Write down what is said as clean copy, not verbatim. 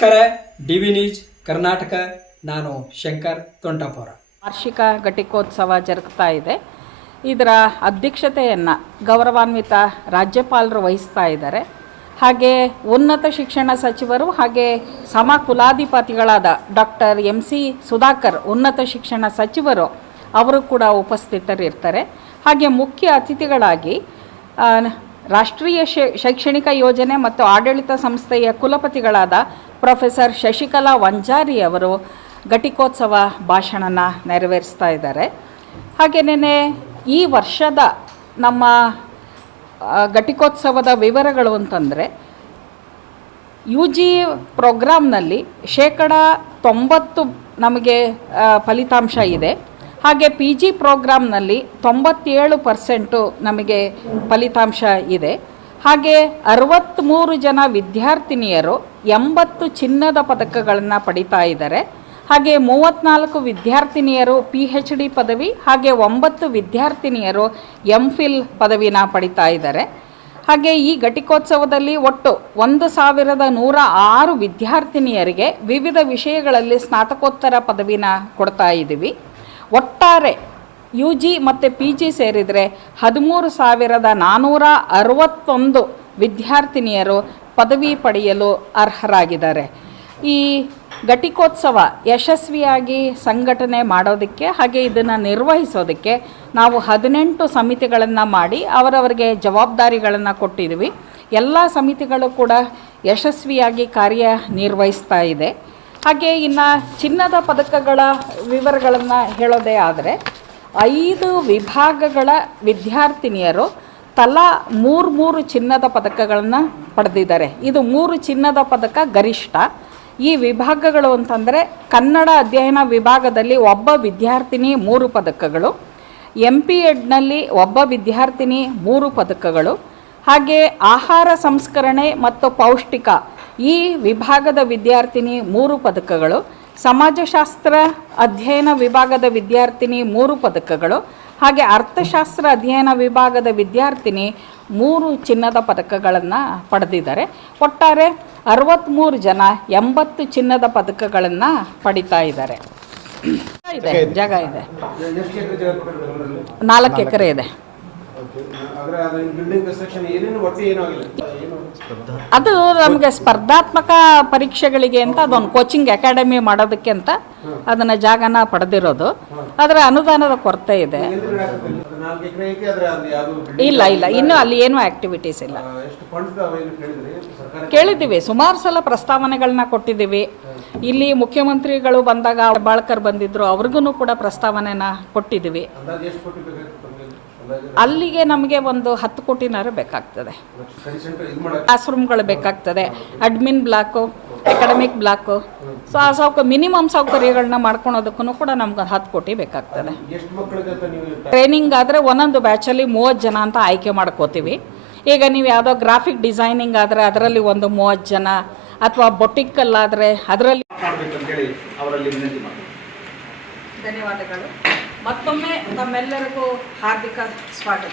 ನಮಸ್ಕಾರ. DV news Karnataka. ನಾನು ಶಂಕರ್ ತೊಂಟಪುರ. ವಾರ್ಷಿಕ ಘಟಿಕೋತ್ಸವ ಜರುಗ್ತಾ ಇದೆ. ಇದರ ಅಧ್ಯಕ್ಷತೆಯನ್ನು ಗೌರವಾನ್ವಿತ ರಾಜ್ಯಪಾಲರು ವಹಿಸ್ತಾ ಇದ್ದಾರೆ. ಹಾಗೆ ಉನ್ನತ ಶಿಕ್ಷಣ ಸಚಿವರು ಹಾಗೆ ಕುಲಾಧಿಪತಿಗಳಾದ ಡಾಕ್ಟರ್ MC ಸುಧಾಕರ್ ಉನ್ನತ ಶಿಕ್ಷಣ ಸಚಿವರು ಅವರು ಕೂಡ ಉಪಸ್ಥಿತರಿರ್ತಾರೆ. ಹಾಗೆ ಮುಖ್ಯ ಅತಿಥಿಗಳಾಗಿ ರಾಷ್ಟ್ರೀಯ ಶೈಕ್ಷಣಿಕ ಯೋಜನೆ ಮತ್ತು ಆಡಳಿತ ಸಂಸ್ಥೆಯ ಕುಲಪತಿಗಳಾದ ಪ್ರೊಫೆಸರ್ ಶಶಿಕಲಾ ವಂಜಾರಿ ಅವರು ಘಟಿಕೋತ್ಸವ ಭಾಷಣನ ನೆರವೇರಿಸ್ತಾ ಇದ್ದಾರೆ. ಹಾಗೆಯೇ ಈ ವರ್ಷದ ನಮ್ಮ ಘಟಿಕೋತ್ಸವದ ವಿವರಗಳು ಅಂತಂದರೆ UG ಪ್ರೋಗ್ರಾಮ್ನಲ್ಲಿ 90% ನಮಗೆ ಫಲಿತಾಂಶ ಇದೆ. ಹಾಗೆ PG ಪ್ರೋಗ್ರಾಮ್ನಲ್ಲಿ 97% ನಮಗೆ ಫಲಿತಾಂಶ ಇದೆ. ಹಾಗೆ 63 ಜನ ವಿದ್ಯಾರ್ಥಿನಿಯರು 80 ಚಿನ್ನದ ಪದಕಗಳನ್ನು ಪಡಿತಾ ಇದ್ದಾರೆ. ಹಾಗೆ 34 ವಿದ್ಯಾರ್ಥಿನಿಯರು PhD ಪದವಿ ಹಾಗೆ 9 ವಿದ್ಯಾರ್ಥಿನಿಯರು MPhil ಪದವಿನ ಪಡಿತಾ ಇದ್ದಾರೆ. ಹಾಗೆ ಈ ಘಟಿಕೋತ್ಸವದಲ್ಲಿ ಒಟ್ಟು 1106 ವಿದ್ಯಾರ್ಥಿನಿಯರಿಗೆ ವಿವಿಧ ವಿಷಯಗಳಲ್ಲಿ ಸ್ನಾತಕೋತ್ತರ ಪದವಿನ ಕೊಡ್ತಾ ಇದ್ದೀವಿ. ಒಟ್ಟಾರೆ UG ಮತ್ತು PG ಸೇರಿದರೆ 13,461 ವಿದ್ಯಾರ್ಥಿನಿಯರು ಪದವಿ ಪಡೆಯಲು ಅರ್ಹರಾಗಿದ್ದಾರೆ. ಈ ಘಟಿಕೋತ್ಸವ ಯಶಸ್ವಿಯಾಗಿ ಸಂಘಟನೆ ಮಾಡೋದಕ್ಕೆ ಹಾಗೆ ಇದನ್ನು ನಿರ್ವಹಿಸೋದಕ್ಕೆ ನಾವು 18 ಸಮಿತಿಗಳನ್ನು ಮಾಡಿ ಅವರವರಿಗೆ ಜವಾಬ್ದಾರಿಗಳನ್ನು ಕೊಟ್ಟಿದ್ದೀವಿ. ಎಲ್ಲ ಸಮಿತಿಗಳು ಕೂಡ ಯಶಸ್ವಿಯಾಗಿ ಕಾರ್ಯನಿರ್ವಹಿಸ್ತಾ ಇದೆ. ಹಾಗೆ ಇನ್ನು ಚಿನ್ನದ ಪದಕಗಳ ವಿವರಗಳನ್ನು ಹೇಳೋದೇ ಆದರೆ 5 ವಿಭಾಗಗಳ ವಿದ್ಯಾರ್ಥಿನಿಯರು ತಲಾ 3 ಚಿನ್ನದ ಪದಕಗಳನ್ನು ಪಡೆದಿದ್ದಾರೆ. ಇದು 3 ಚಿನ್ನದ ಪದಕ ಗರಿಷ್ಠ. ಈ ವಿಭಾಗಗಳು ಅಂತಂದರೆ ಕನ್ನಡ ಅಧ್ಯಯನ ವಿಭಾಗದಲ್ಲಿ ಒಬ್ಬ ವಿದ್ಯಾರ್ಥಿನಿ 3 ಪದಕಗಳು, MP.Edನಲ್ಲಿ ಒಬ್ಬ ವಿದ್ಯಾರ್ಥಿನಿ 3 ಪದಕಗಳು, ಹಾಗೆ ಆಹಾರ ಸಂಸ್ಕರಣೆ ಮತ್ತು ಪೌಷ್ಟಿಕ ಈ ವಿಭಾಗದ ವಿದ್ಯಾರ್ಥಿನಿ 3 ಪದಕಗಳು, ಸಮಾಜಶಾಸ್ತ್ರ ಅಧ್ಯಯನ ವಿಭಾಗದ ವಿದ್ಯಾರ್ಥಿನಿ 3 ಪದಕಗಳು, ಹಾಗೆ ಅರ್ಥಶಾಸ್ತ್ರ ಅಧ್ಯಯನ ವಿಭಾಗದ ವಿದ್ಯಾರ್ಥಿನಿ 3 ಚಿನ್ನದ ಪದಕಗಳನ್ನು ಪಡೆದಿದ್ದಾರೆ. ಒಟ್ಟಾರೆ 63 ಜನ 80 ಚಿನ್ನದ ಪದಕಗಳನ್ನು ಪಡಿತಾ ಇದ್ದಾರೆ. ಜಾಗ ಇದೆ, 4 ಎಕರೆ ಇದೆ. ಅದು ನಮಗೆ ಸ್ಪರ್ಧಾತ್ಮಕ ಪರೀಕ್ಷೆಗಳಿಗೆ ಅಂತ ಅದೊಂದು ಕೋಚಿಂಗ್ ಅಕಾಡೆಮಿ ಮಾಡೋದಕ್ಕೆ ಅಂತ ಅದನ್ನು ಜಾಗನ ಪಡೆದಿರೋದು. ಅದರ ಅನುದಾನದ ಕೊರತೆ ಇದೆ. ಇಲ್ಲ ಇನ್ನೂ ಅಲ್ಲಿ ಏನೂ ಆ್ಯಕ್ಟಿವಿಟೀಸ್ ಇಲ್ಲ. ಕೇಳಿದ್ದೀವಿ, ಸುಮಾರು ಸಲ ಪ್ರಸ್ತಾವನೆಗಳನ್ನ ಕೊಟ್ಟಿದ್ದೀವಿ. ಇಲ್ಲಿ ಮುಖ್ಯಮಂತ್ರಿಗಳು ಬಂದಾಗ ಬಾಳ್ಕರ್ ಬಂದಿದ್ದರು, ಅವ್ರಿಗೂ ಕೂಡ ಪ್ರಸ್ತಾವನೆನ ಕೊಟ್ಟಿದ್ದೀವಿ. ಅಲ್ಲಿಗೆ ನಮಗೆ ಒಂದು 10 ಕೋಟಿನಾರು ಬೇಕಾಗ್ತದೆ. ಕ್ಲಾಸ್ ರೂಮ್ಗಳು ಬೇಕಾಗ್ತದೆ, admin block, academic block, minimum ಸೌಕರ್ಯಗಳನ್ನ ಮಾಡ್ಕೊಳೋದಕ್ಕೂ ಕೂಡ ನಮ್ಗೆ 10 ಕೋಟಿ ಬೇಕಾಗ್ತದೆ. ಟ್ರೈನಿಂಗ್ ಆದರೆ ಒಂದೊಂದು ಬ್ಯಾಚಲ್ಲಿ 30 ಜನ ಅಂತ ಆಯ್ಕೆ ಮಾಡ್ಕೋತೀವಿ. ಈಗ ನೀವು ಯಾವುದೋ ಗ್ರಾಫಿಕ್ ಡಿಸೈನಿಂಗ್ ಆದರೆ ಅದರಲ್ಲಿ ಒಂದು 30 ಜನ, ಅಥವಾ ಬೊಟಿಕ್ಕಲ್ಲಾದರೆ ಅದರಲ್ಲಿ. ಧನ್ಯವಾದಗಳು. ಮತ್ತೊಮ್ಮೆ ತಮ್ಮೆಲ್ಲರಿಗೂ ಹಾರ್ದಿಕ ಸ್ವಾಗತ.